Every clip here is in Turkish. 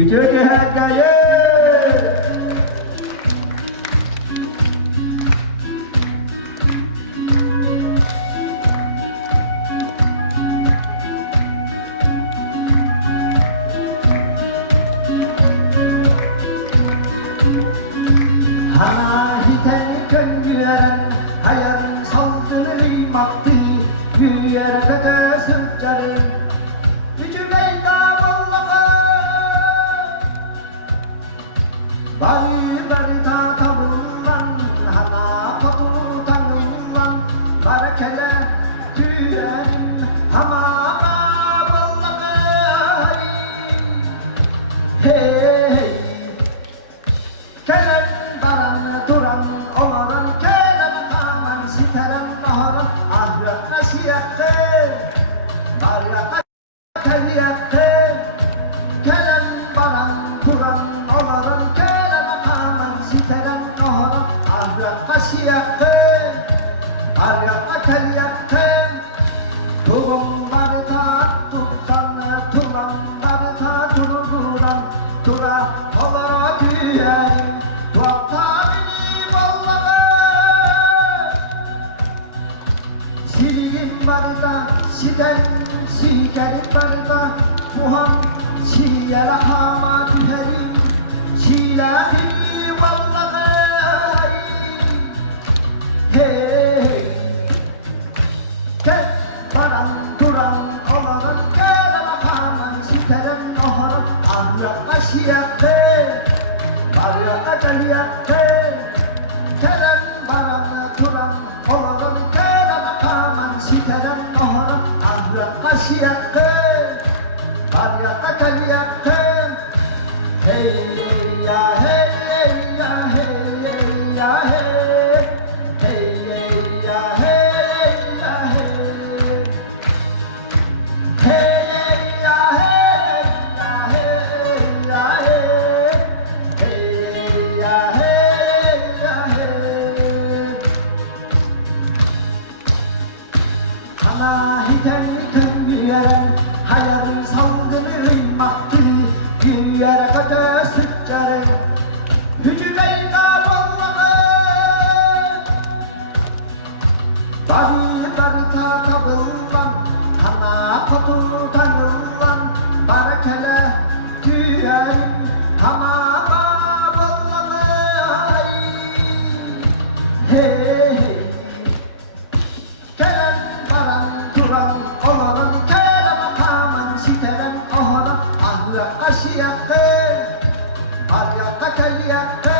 Bütün hediye. Hana hiten köngüren hayal saldırı maktı güyer kete sırtları Ücü beyda bollağa bari ta tabıllan hana patu tanıllan barakele güyerin hamama bollağa hey Kelen baran duran olaran kelen kaman siteren naharan ahrak nasiyatte barya kaliyatte kelen baran duran olaran kelen kaman siteren naharan ahrak nasiyatte barya kaliyatte Tubum barita tutsan tulan barita turduran tura olara güyerim Tuattamini vallaha Silin barda siden sikerin barda Muham siyera hama tüherim Silahi vallaha Hey Tek baran duran olanın Keren haman siteren oharan Ahlak asiyette Barya acaliyatte Keren baran turan olanın Keren kaman siteren oharan Ahrak kasiyatte Barya acaliyatte Hey ya hey ya hey ya hey Hey ya hey ya hey Hey ya hey ya hey Hana hiten köngüyeren hayalin salgını maktı güyere kate sıçarı Hücü beyda bollağı Bari ta tabıllan Hana patu tanıllan Barakele güyerin hamama bollağı Hey Kelen baran duran olanın Kelen kaman siteren oharan Ahlak kasiyatte Barya kakaliyatte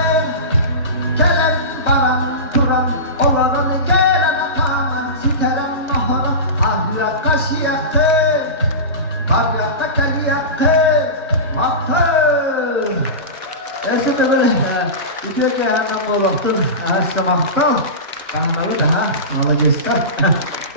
Kelen baran duran olanın Kelen kaman siteren oharan Ahlak kasiyatte Barya kakaliyatte Maktır Ese de böyle iki anam olaktır Semaktal Kahnalı da ha Malagesta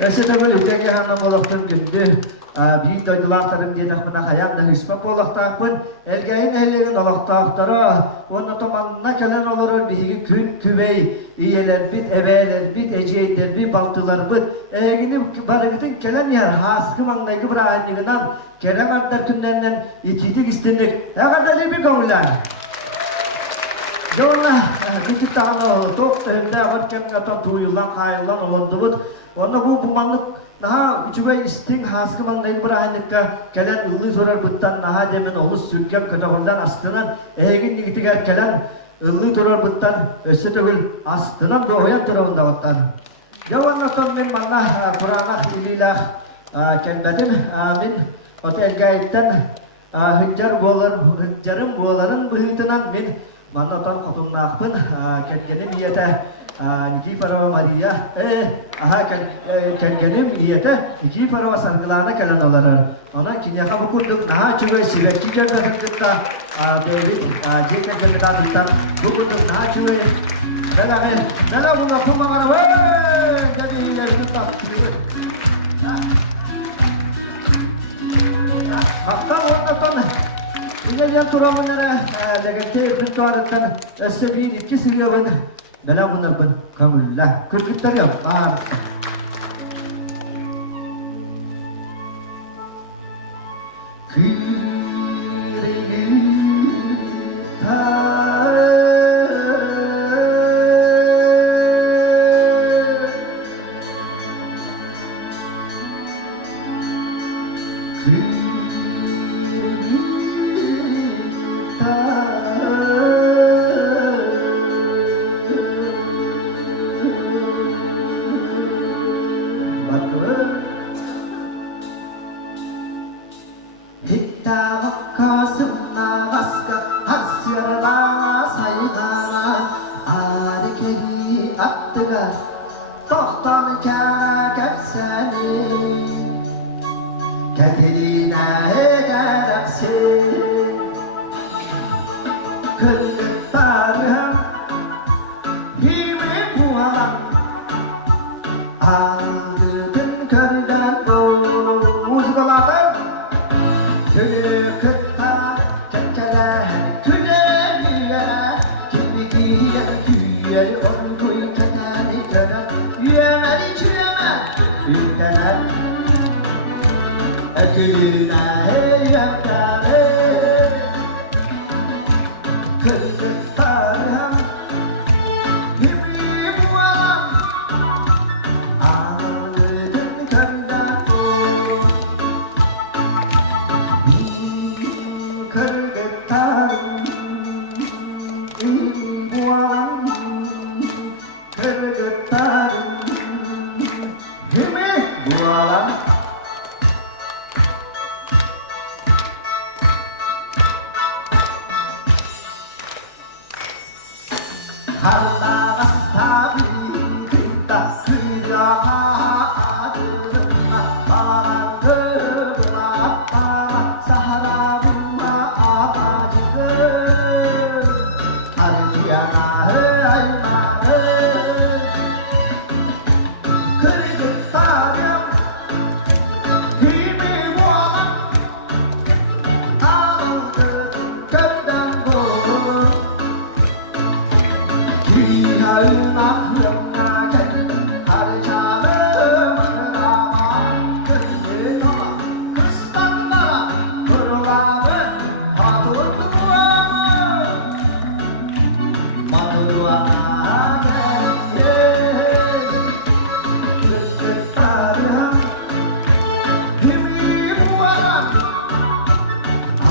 Ese de böyle iki anam olaktır gündü Bir doydulartarım genakmına hayam da hüspak olaktağın Elgeyin ellerin olaktağıktara Onun tomanına kelen olur bir gün küvey İyeler bit eveler bit eceyler bit baltılar bit Eğini barıgıtın kelen yer haskım anlayı bırahanlığından Kerem adlar tümlerinden itidik istendik Eğer bir kavullar Jona küçük tane top hem de hakem tuyulan kayılan olandı bu. Onda bu bumanlık naha üçüge isting haskım anlayın bırahanlıkka kelen ıllı sorar buttan naha demin olus sürkem katakoldan astından egin nigitiger kelen ıllı sorar buttan össetogül astından doğuyan tarafında ottan. Javannaton men manna Kur'an'a ililah kenbedim amin. Otel gayitten hıccarım boğaların bıhıtınan men Manoton kotumnakpun kengenim iyete Niki Parava Maria kengenim iyete Niki Parava sargılana kelen olarır Ona kinyaka bukunduk naha çüve sivekçi cerda hıkkıtta David Jeka cerda hıkkıtta bukunduk naha çüve Nela bunga kumangana Jadi hiler hıkkıtta Hakta onnaton İngilizce turamınlara legente birtuaratan sebir iki siliyorlar. Neler bunlar ben kamullah. Kırkıtlar yok. Bağır. Kırılı Tohtan kara seni Katerina ederse Kırıklarım Himi bualan Aldırdın körden Muzgalatın Kırıklar Çekeler Tüneliye Kimi giyer güyer Olguy keteni tören Yemedi çiğme Ülkeler Ekline yemkene Kırgıtlarım Himri bualan Ağırdın körden Kırgıtlarım Himri bualan Kırgıtlarım Himri bualan Hallara tabi da kıyra adına Barandırma sahrabına ağacıdır Hariyana haymanı Kırgıtlarım Himi bualan Aldırdım gölden boğur Dünyayın aklımda kendin harcanım Kıraman kızın ama kıstanlara Kurulamın hatırlıklarım Madıvana geldim Kırgıtlarım Himri bualan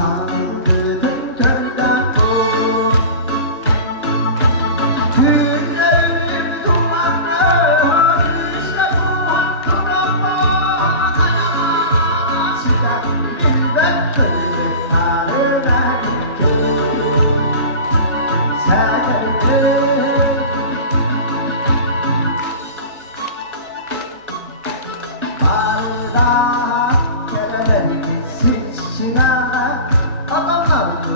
Aldırdın körden boğur Günlerim dumanlı işte bu duramaz ayağına çıkar İlbet kırıklarına dikir Seyrdir Barda kerelerin sisçine Adamlar bu